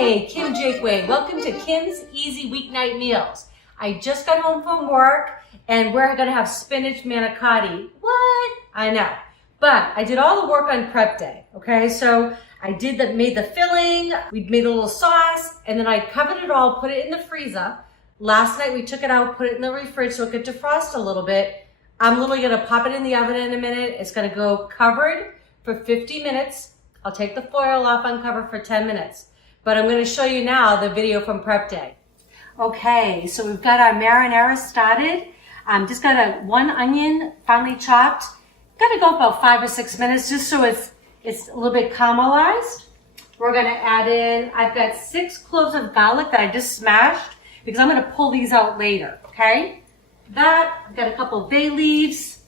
Hey, Kim Jakeway. Welcome to Kim's Easy Weeknight Meals. I just got home from work and we're gonna have spinach manicotti. What? I know. But I did all the work on prep day, okay? So I made the filling, we made a little sauce, and then I covered it all, put it in the freezer. Last night we took it out, put it in the fridge so it could defrost a little bit. I'm literally gonna pop it in the oven in a minute. It's gonna go covered for 50 minutes. I'll take the foil off uncovered for 10 minutes. But I'm gonna show you now the video from prep day. Okay, so we've got our marinara started. Just got one onion finely chopped. Gotta go about 5 or 6 minutes just so it's a little bit caramelized. We're gonna add in, I've got 6 cloves of garlic that I just smashed because I'm gonna pull these out later, okay? I've got a couple bay leaves.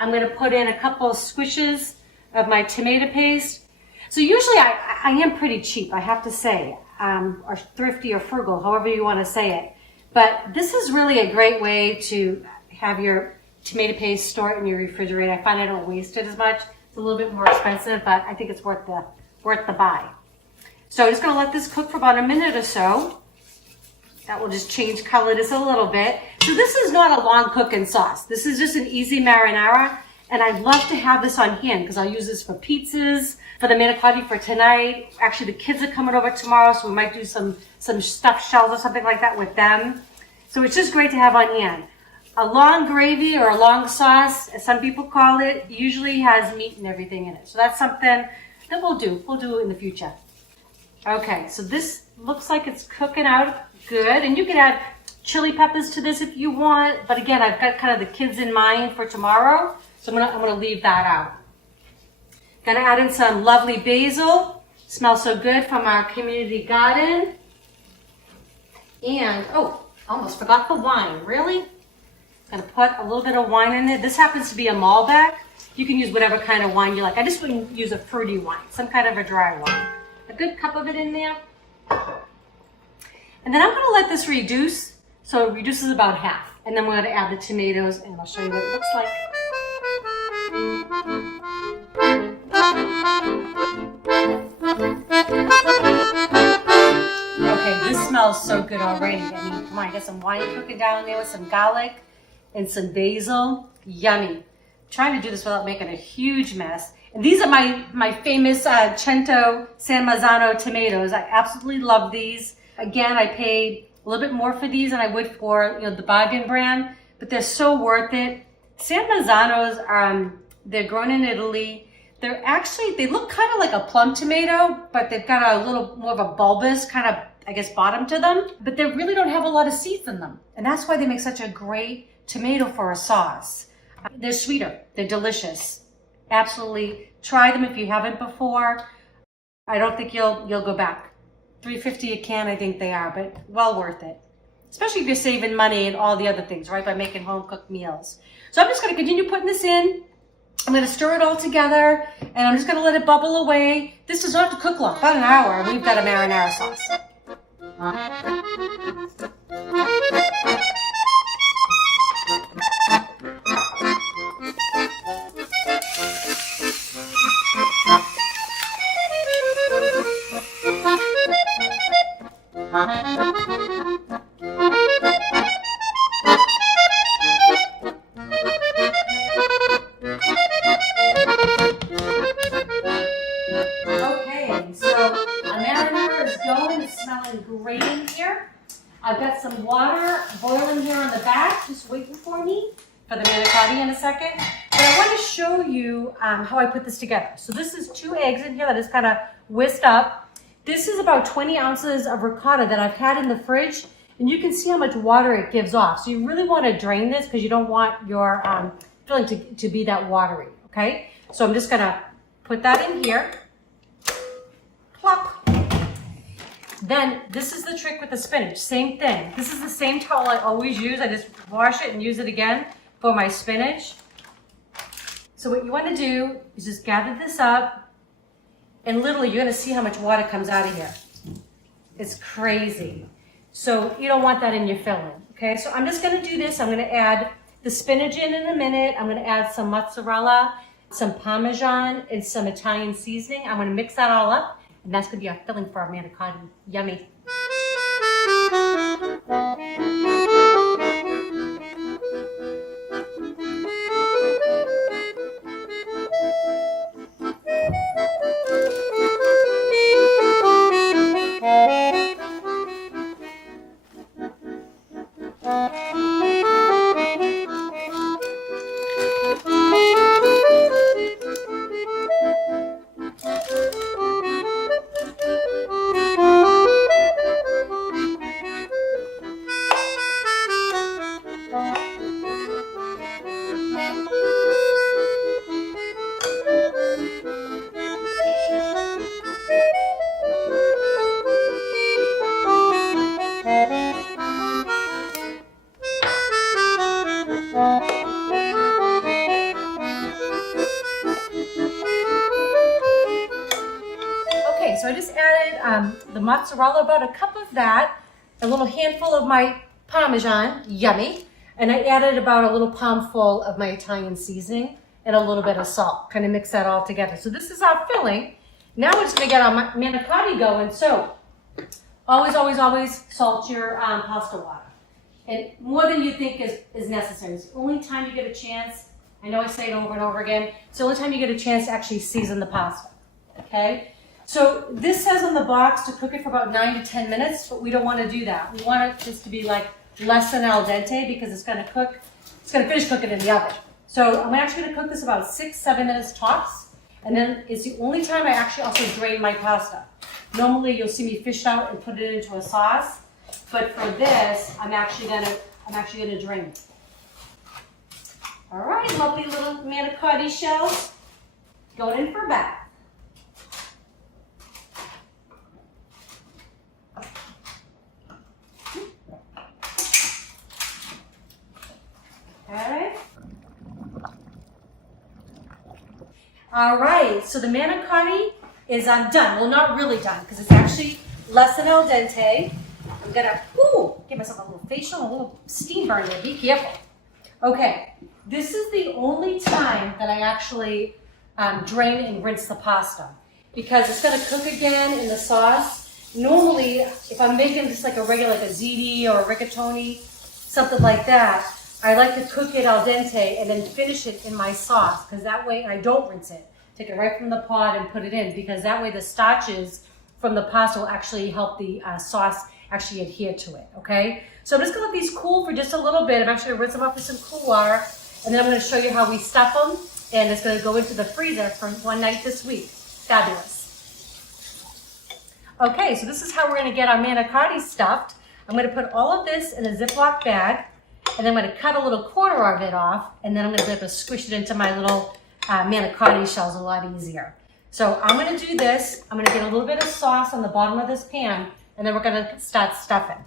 I'm gonna put in a couple of squishes of my tomato paste. So usually I am pretty cheap, I have to say, or thrifty or frugal, however you want to say it. But this is really a great way to have your tomato paste stored in your refrigerator. I find I don't waste it as much. It's a little bit more expensive, but I think it's worth the buy. So I'm just going to let this cook for about a minute or so. That will just change color just a little bit. So this is not a long cooking sauce. This is just an easy marinara. And I love to have this on hand because I'll use this for pizzas, for the manicotti for tonight. Actually, the kids are coming over tomorrow, so we might do some stuffed shells or something like that with them. So it's just great to have on hand. A long gravy or a long sauce, as some people call it, usually has meat and everything in it. So that's something that we'll do. We'll do it in the future. Okay, so this looks like it's cooking out good. And you can add chili peppers to this if you want. But again, I've got kind of the kids in mind for tomorrow. So I'm gonna leave that out. Gonna add in some lovely basil. Smells so good from our community garden. And, oh, almost forgot the wine, really? Gonna put a little bit of wine in it. This happens to be a Malbec. You can use whatever kind of wine you like. I just wouldn't use a fruity wine, some kind of a dry wine. A good cup of it in there. And then I'm gonna let this reduce. So it reduces about half. And then we're gonna add the tomatoes and I'll show you what it looks like. Okay, this smells so good already. I mean, come on, I got some wine cooking down there with some garlic and some basil. Yummy. I'm trying to do this without making a huge mess. And these are my famous Cento San Marzano tomatoes. I absolutely love these. Again, I paid a little bit more for these than I would for the bargain brand, but they're so worth it. San Marzanos, they're grown in Italy. They look kind of like a plum tomato, but they've got a little more of a bulbous kind of, I guess, bottom to them, but they really don't have a lot of seeds in them. And that's why they make such a great tomato for a sauce. They're sweeter, they're delicious. Absolutely try them if you haven't before. I don't think you'll go back. $3.50 a can, I think they are, but well worth it. Especially if you're saving money and all the other things, right, by making home-cooked meals. So I'm just gonna continue putting this in. I'm gonna stir it all together, and I'm just gonna let it bubble away. This does not have to cook long, about an hour, and we've got a marinara sauce. Great in here. I've got some water boiling here on the back, just waiting for me for the manicotti in a second. But I want to show you how I put this together. So this is 2 eggs in here that is kind of whisked up. This is about 20 ounces of ricotta that I've had in the fridge, and you can see how much water it gives off. So you really want to drain this because you don't want your filling to be that watery, okay? So I'm just gonna put that in here. Plop. Then this is the trick with the spinach, same thing. This is the same towel I always use. I just wash it and use it again for my spinach. So what you want to do is just gather this up, and literally you're going to see how much water comes out of here. It's crazy. So you don't want that in your filling, okay? So I'm just going to do this. I'm going to add the spinach in a minute. I'm going to add some mozzarella, some parmesan, and some Italian seasoning. I'm going to mix that all up. And that's gonna be our filling for our manicotti. Yummy. Okay, so I just added the mozzarella, about a cup of that, a little handful of my parmesan, yummy, and I added about a little palmful of my Italian seasoning and a little bit of salt. Kind of mix that all together. So this is our filling. Now we're just gonna get our manicotti going. So always, always, always salt your pasta water. And more than you think is necessary. It's the only time you get a chance. I know I say it over and over again. It's the only time you get a chance to actually season the pasta, okay? So this says on the box to cook it for about 9 to 10 minutes, but we don't want to do that. We want this to be like less than al dente because it's going to finish cooking in the oven. So I'm actually going to cook this about 6-7 minutes tops, and then it's the only time I actually also drain my pasta. Normally you'll see me fish out and put it into a sauce, but for this I'm actually gonna drain it. All right, lovely little manicotti shells going in for a bath. Okay. All right, so the manicotti is done. Well, not really done because it's actually less than al dente. I'm gonna give myself a little facial, a little steam burn there. Be careful. Okay, this is the only time that I actually drain and rinse the pasta because it's gonna cook again in the sauce. Normally, if I'm making just like a regular, like a ziti or a rigatoni, something like that, I like to cook it al dente and then finish it in my sauce because that way I don't rinse it. Take it right from the pot and put it in because that way the starches from the pasta will actually help the sauce actually adhere to it, okay? So I'm just gonna let these cool for just a little bit. I'm actually gonna rinse them off with some cool water and then I'm gonna show you how we stuff them and it's gonna go into the freezer for one night this week. Fabulous. Okay, so this is how we're gonna get our manicotti stuffed. I'm gonna put all of this in a Ziploc bag and then I'm gonna cut a little corner of it off and then I'm gonna be able to squish it into my little manicotti shells a lot easier. So I'm gonna do this. I'm gonna get a little bit of sauce on the bottom of this pan and then we're gonna start stuffing.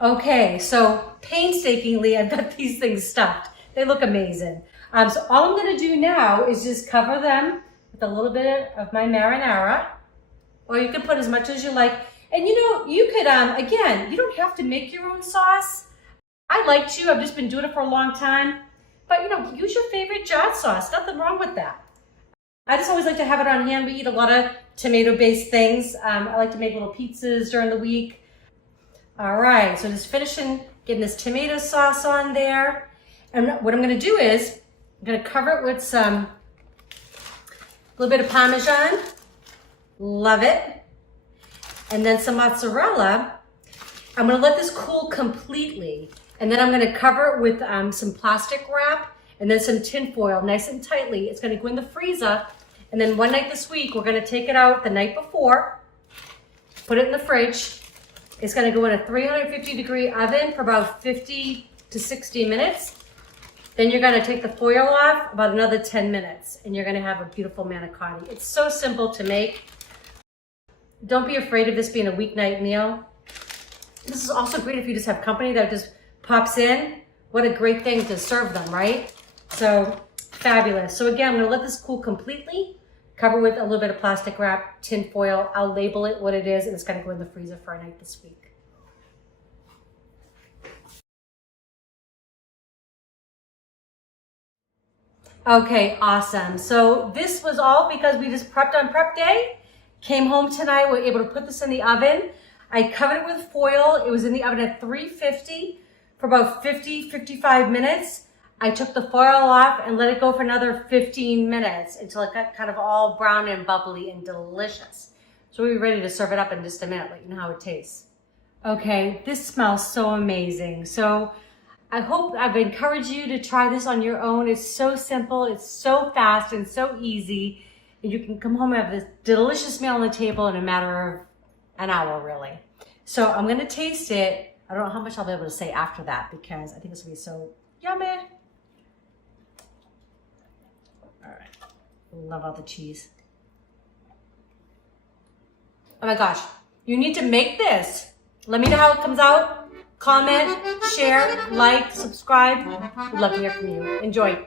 Okay, so painstakingly, I've got these things stuffed. They look amazing. So all I'm gonna do now is just cover them with a little bit of my marinara, or you can put as much as you like. And you know, you could, again, you don't have to make your own sauce. I like to, I've just been doing it for a long time. But you know, use your favorite jarred sauce, nothing wrong with that. I just always like to have it on hand. We eat a lot of tomato-based things. I like to make little pizzas during the week. All right, so just finishing getting this tomato sauce on there. And what I'm gonna do is, I'm gonna cover it with a little bit of Parmesan. Love it. And then some mozzarella. I'm gonna let this cool completely. And then I'm gonna cover it with some plastic wrap and then some tin foil, nice and tightly. It's gonna go in the freezer. And then one night this week, we're gonna take it out the night before, put it in the fridge. It's gonna go in a 350-degree oven for about 50 to 60 minutes. Then you're gonna take the foil off about another 10 minutes and you're gonna have a beautiful manicotti. It's so simple to make. Don't be afraid of this being a weeknight meal. This is also great if you just have company that just pops in. What a great thing to serve them, right? So fabulous. So again, I'm gonna let this cool completely, cover with a little bit of plastic wrap, tin foil. I'll label it what it is and it's gonna go in the freezer for a night this week. Okay, awesome. So this was all because we just prepped on prep day. Came home tonight, we were able to put this in the oven. I covered it with foil. It was in the oven at 350 for about 55 minutes. I took the foil off and let it go for another 15 minutes until it got kind of all brown and bubbly and delicious. So we're ready to serve it up in just a minute, let you know how it tastes. Okay, this smells so amazing. So I hope I've encouraged you to try this on your own. It's so simple, it's so fast and so easy. And you can come home and have this delicious meal on the table in a matter of an hour, really. So I'm gonna taste it. I don't know how much I'll be able to say after that because I think it's gonna be so yummy. All right, love all the cheese. Oh my gosh, you need to make this. Let me know how it comes out. Comment, share, like, subscribe. We'd love to hear from you. Enjoy.